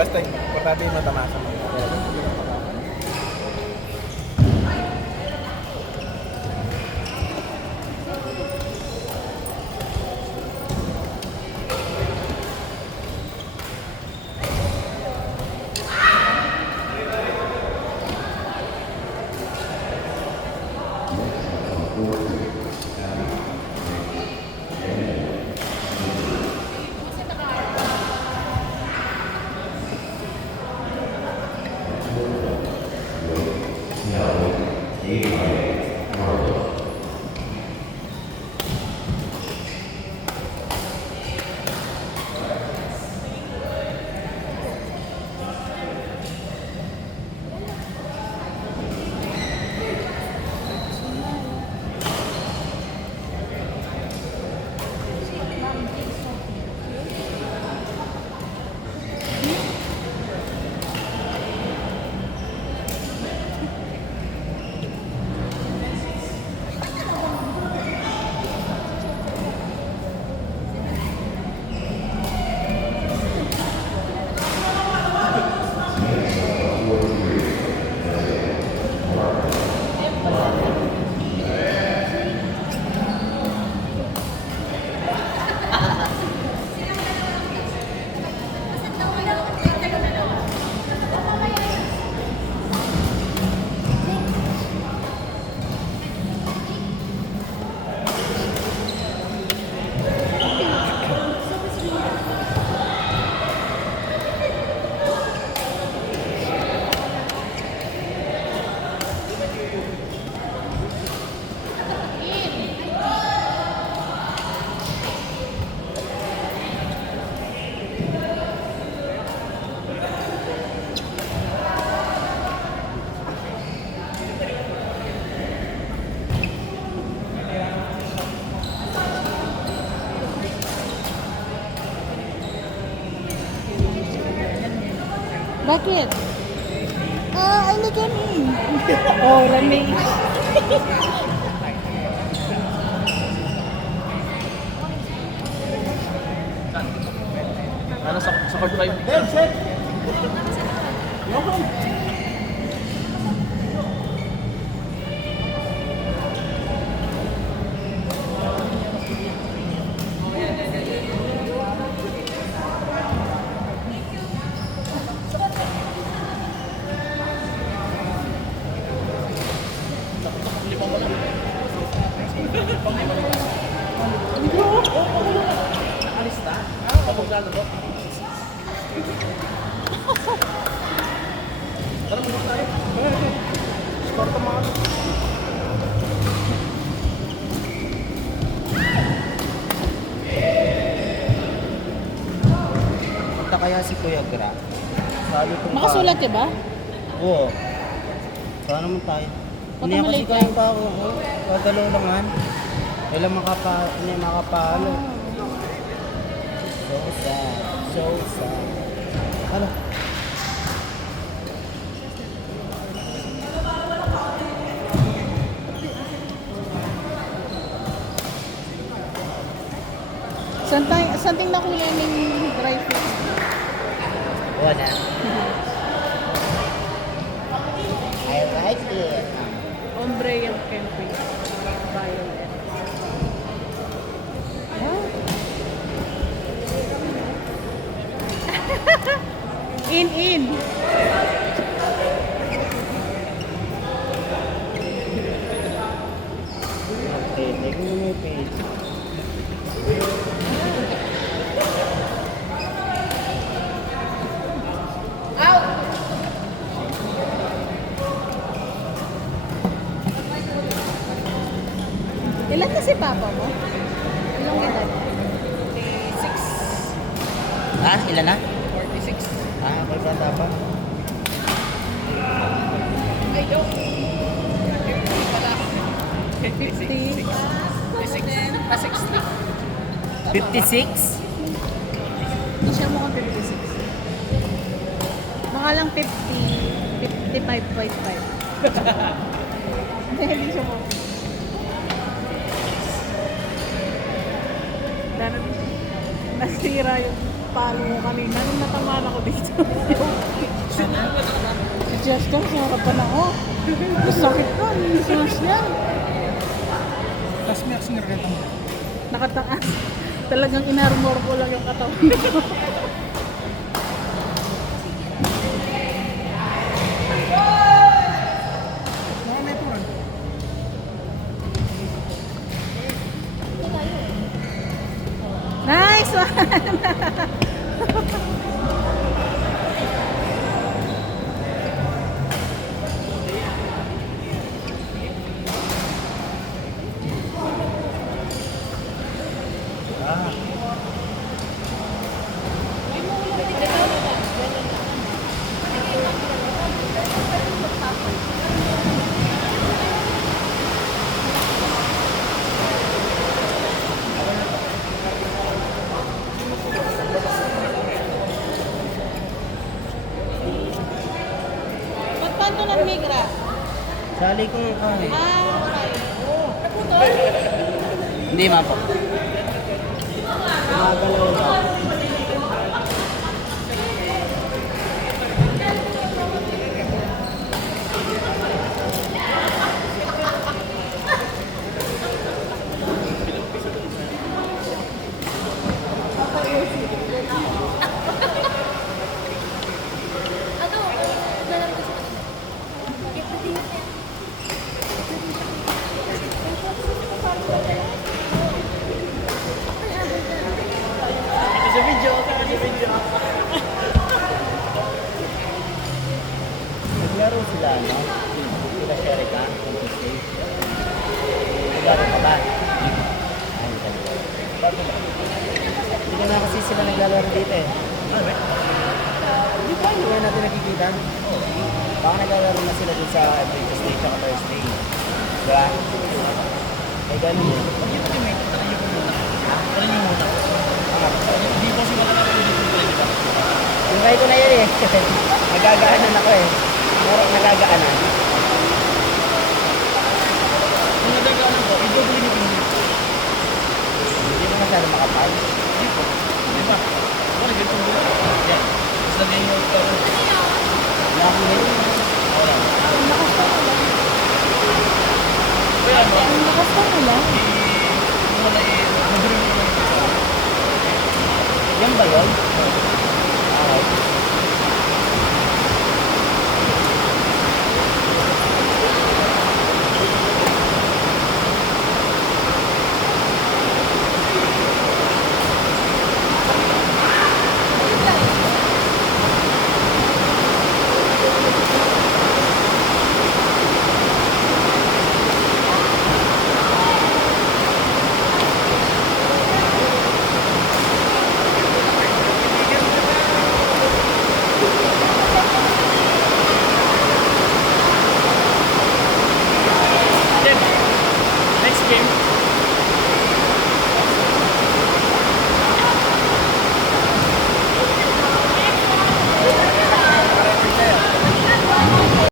Basta importante yung matamasa mo. Bakit? Ano kami? Oh, lamig. Ano sa pag-drive? Set! Alista? Kapag ba? Tara, pumunta tayo. Sport ang mga. Punta kaya si Kuya Gra. Salo kung Makasulat ka ba? Oo. Saan naman tayo? Baka Hindi kasi malate kaya lang. pa ako. Kadalo langan. Kailan hindi makapalo. So sad. So sad. Ano? Saan ting na kuya ng dry fruit? Wala. I like it. Ombre yung camping. Violet. In. Okay, take mo yung page. Ilan kasi papa mo? Ilang edad? 46. Ha? Ilan na? 46. Ah, may bata pa. Ay, don't. Wala. 56. 60. 56? Hindi siya mukhang 56. Mga lang 50, 55.5. Hindi siya mukhang. Nasira yung palo mo kanina nung natamaan ako dito. Si Jessica, sa harapan ako. Masakit ko, nilis niya. Tapos may aksinereta mo. Nakataas. Talagang inarmor ko lang yung katawan ko. Mga meturan. Nice one! Ah. Ba't paano ng migra? Sali ko ka eh. Okay. Hindi ma po. Gumagalaw lang. Sa video. Naglaro sila, no? Sila Sherika. Naglaro ka ba? Ay, talaga. Hindi ko na kasi sila naglalaro dito eh. Hindi pa, hindi natin nakikita. Baka naglalaro na sila dun sa Tuesday tsaka Thursday. Diba? Ay, ganun yun. Hindi ko sila nakakita dito. Invite ko na yun eh. Nagagaanan ako eh. Nagagaanan.